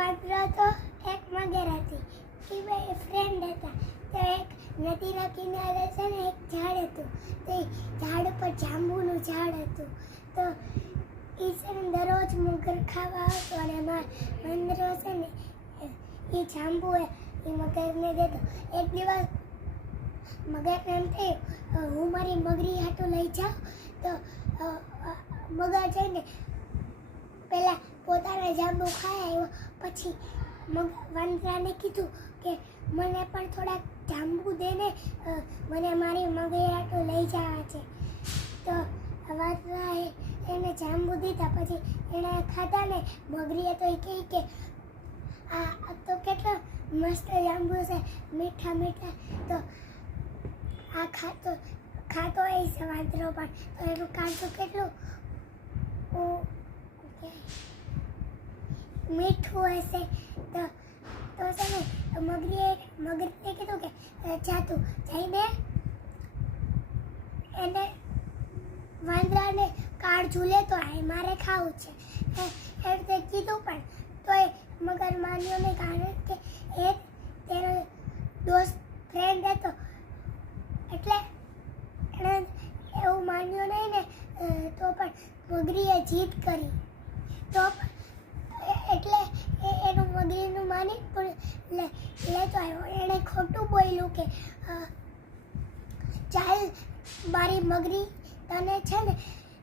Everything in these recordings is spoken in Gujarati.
વાંદરો તો એક મગર હતી. એ બે ફ્રેન્ડ હતા. તો એક નદીના કિનારે છે ને એક ઝાડ હતું. તો એ ઝાડ પર જાંબુનું ઝાડ હતું. તો એ છે ને દરરોજ મગર ખાવા આવતો અને વાંદરો છે ને એ જાંબુ એ મગરને દેતો. એક દિવસ મગરને એમ થયું હું મારી મગરી હાટું લઈ જાઉં. તો મગર જઈને પહેલાં પોતાના જાંબુ ખાઈ આવ્યો. પછી વાંદરાને કીધું કે મને પણ થોડાક જાંબુ દે ને, મને મારી મગરી હાટું લઈ જવા છે. તો વાંદરાએ એને જાંબુ દીધા. પછી એણે ખાધા ને મગરીએ તો એ કહે કે આ તો કેટલા મસ્ત જાંબુ છે, મીઠા મીઠા. તો આ ખાતો એ છે વાંદરો પણ. તો એનું કાંટું કેટલું મીઠું હશે. તો છે ને મગરીએ કીધું કે જા તું જઈને એને વાંદરાને કાળજું લેતો આય, મારે ખાવું છે એ રીતે કીધું. પણ તોય મગર માન્યો નહીં, કારણ કે એ તેનો દોસ્ત ફ્રેન્ડ હતો. એટલે એણે એવું માન્યું નહીં ને. તો પણ મગરીએ જીદ કરી. તો એટલે એનું મગરીનું માની પણ લેતો આવ્યો. એણે ખોટું બોલ્યું કે ચાલ મારી મગરી તને છે ને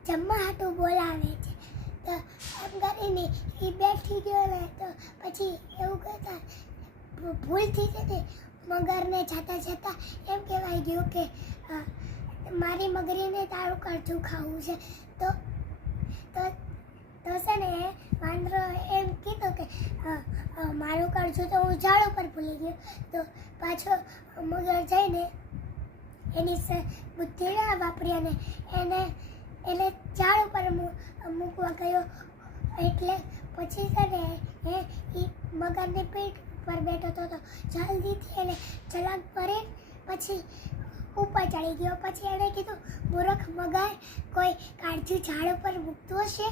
જમવા હાટું બોલાવે છે. તો એમ કરીને એ બેઠી ગયો ને. તો પછી એવું કહેતા ભૂલથી છે ને મગરને જતા જતા એમ કહેવાય ગયું કે મારી મગરીને તારું કાળજું ખાવું છે. તો છે ને વાંદરો એમ કીધું કે મારું કાળજું તો હું ઝાડ ઉપર ભૂલી ગયો. તો પાછો મગર જઈને એની બુદ્ધિ ના વાપરી અને એને ઝાડ ઉપર મૂકવા ગયો. એટલે પછી છે ને એ મગરની પીઠ પર બેઠો હતો. જલ્દીથી એને છલાંગ ભરી પછી ઉપર ચડી ગયો. પછી એણે કીધું મૂર્ખ મગર, કોઈ કાળજું ઝાડ ઉપર મૂકતું હશે?